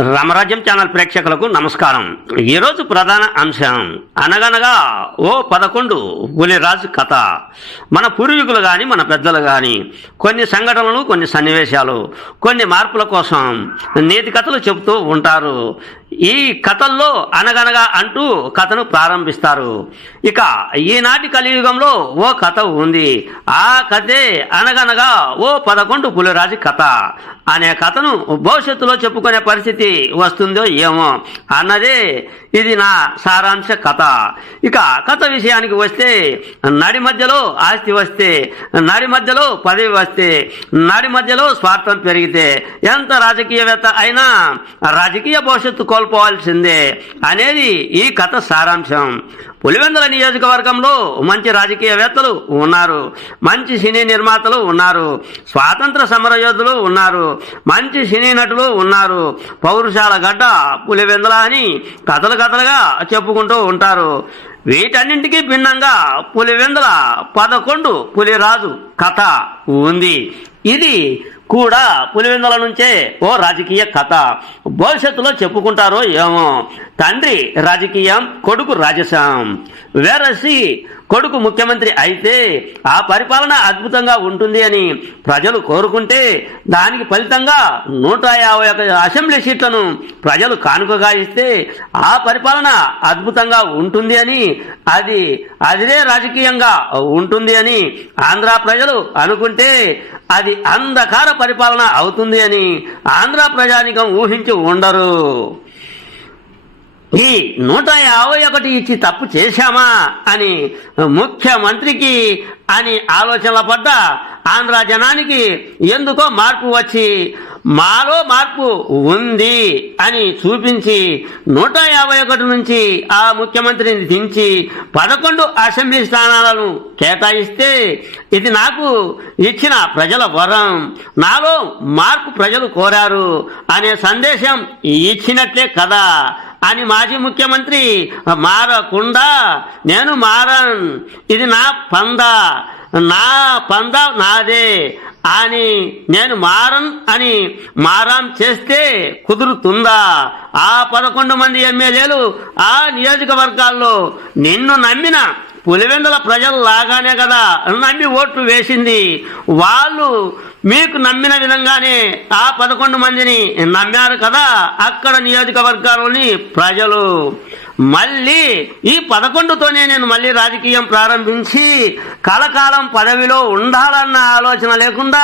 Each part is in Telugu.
రామరాజ్యం ఛానల్ ప్రేక్షకులకు నమస్కారం. ఈరోజు ప్రధాన అంశం అనగనగా ఓ పదకొండు పులిరాజు కథ. మన పూర్వీకులు కానీ మన పెద్దలు కానీ కొన్ని సంఘటనలు కొన్ని సన్నివేశాలు కొన్ని మార్పుల కోసం నీతి కథలు చెబుతూ ఉంటారు. ఈ కథల్లో అనగనగా అంటూ కథను ప్రారంభిస్తారు. ఇక ఈనాటి కలియుగంలో ఓ కథ ఉంది. ఆ కథే అనగనగా ఓ పదకొండు పులిరాజు కథ. అనే కథను భవిష్యత్తులో చెప్పుకునే పరిస్థితి వస్తుందో ఏమో అన్నదే ఇది నా సారాంశ కథ. ఇక కథ విషయానికి వస్తే నడి మధ్యలో ఆస్తి వస్తే నడి మధ్యలో పదవి వస్తే నడి మధ్యలో స్వార్థం పెరిగితే ఎంత రాజకీయవేత్త అయినా రాజకీయ భవిష్యత్తు కోల్పోవాల్సిందే అనేది ఈ కథ సారాంశం. పులివెందుల నియోజకవర్గంలో మంచి రాజకీయవేత్తలు ఉన్నారు. మంచి సినీ నిర్మాతలు ఉన్నారు. స్వాతంత్ర సమరయోధులు ఉన్నారు. మంచి సినీ నటులు ఉన్నారు. పౌరుషాల గడ్డ పులివెందుల అని కథలు కథలుగా చెప్పుకుంటూ ఉంటారు. వీటన్నింటికీ భిన్నంగా పులివెందుల పదకొండు పులిరాజు కథ ఉంది. ఇది కూడా పులివెందుల నుంచే ఓ రాజకీయ కథ. భవిష్యత్తులో చెప్పుకుంటారో ఏమో. తండ్రి రాజకీయం కొడుకు రాజసం. వేరసి కొడుకు ముఖ్యమంత్రి అయితే ఆ పరిపాలన అద్భుతంగా ఉంటుంది అని ప్రజలు కోరుకుంటే దానికి ఫలితంగా నూట యాభై ఒక అసెంబ్లీ సీట్లను ప్రజలు కానుకగా ఇస్తే ఆ పరిపాలన అద్భుతంగా ఉంటుంది అని అది అదిరే రాజకీయంగా ఉంటుంది అని ఆంధ్ర ప్రజలు అనుకుంటే అది అంధకార పరిపాలన అవుతుంది అని ఆంధ్ర ప్రజానికం ఊహించి ఉండరు. ఈ నూట యాభై ఒకటి ఇచ్చి తప్పు చేశామా అని ముఖ్యమంత్రికి అని ఆలోచనల పడ్డ ఆంధ్ర జనానికి ఎందుకో మార్పు వచ్చి మాలో మార్పు ఉంది అని చూపించి నూట యాభై ఒకటి నుంచి ఆ ముఖ్యమంత్రిని దించి పదకొండు అసెంబ్లీ స్థానాలను కేటాయిస్తే ఇది నాకు ఇచ్చిన ప్రజల వరం. నాలో మార్పు ప్రజలు కోరారు అనే సందేశం ఇచ్చినట్లే కదా అని మాజీ ముఖ్యమంత్రి మారకుండా నేను మారన్. ఇది నా పంద. నా పంద నాదే అని నేను మారన్ అని మారాం చేస్తే కుదురుతుందా? ఆ పదకొండు మంది ఎమ్మెల్యేలు ఆ నియోజకవర్గాల్లో నిన్ను నమ్మిన పులివెందుల ప్రజలు లాగానే కదా నమ్మి ఓట్లు వేసింది. వాళ్ళు మీకు నమ్మిన విధంగానే ఆ పదకొండు మందిని నమ్మారు కదా అక్కడ నియోజకవర్గాల్లోని ప్రజలు. మళ్ళీ ఈ పదకొండుతోనే నేను మళ్ళీ రాజకీయం ప్రారంభించి కలకాలం పదవిలో ఉండాలన్న ఆలోచన లేకుండా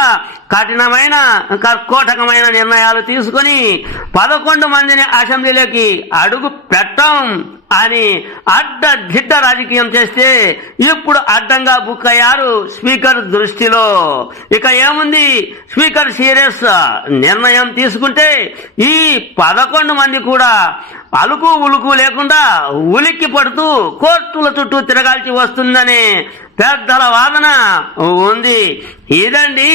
కఠినమైన కర్కోటకమైన నిర్ణయాలు తీసుకొని పదకొండు మందిని అసెంబ్లీలోకి అడుగు పెట్టం అని అడ్డదిడ్డ రాజకీయం చేస్తే ఇప్పుడు అడ్డంగా బుక్ అయ్యారు స్పీకర్ దృష్టిలో. ఇక ఏముంది? స్పీకర్ సీరియస్ నిర్ణయం తీసుకుంటే ఈ పదకొండు మంది కూడా అలుకు ఉలుకు లేకుండా ఉలిక్కి పడుతూ కోర్టుల చుట్టూ తిరగాల్సి వస్తుందని పెద్దల వాదన ఉంది. ఇదండి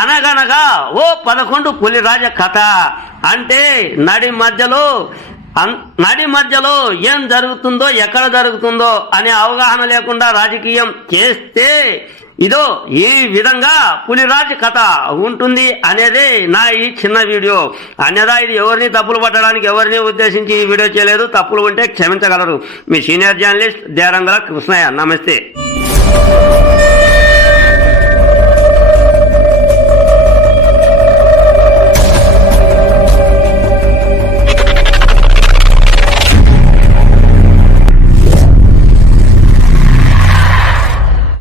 అనగనగా ఓ పదకొండు పులిరాజ కథ. అంటే నడి మధ్యలో నడి మధ్యలో ఏం జరుగుతుందో ఎక్కడ జరుగుతుందో అనే అవగాహన లేకుండా రాజకీయం చేస్తే ఇదో ఈ విధంగా పులిరాజు కథ ఉంటుంది అనేదే నా ఈ చిన్న వీడియో. అన్యదా ఇది ఎవరిని తప్పులు పట్టడానికి ఎవరిని ఉద్దేశించి ఈ వీడియో చేయలేదు తప్పులు ఉంటే క్షమించగలరు. మీ సీనియర్ జర్నలిస్ట్ దేరంగల కృష్ణయ్య. నమస్తే.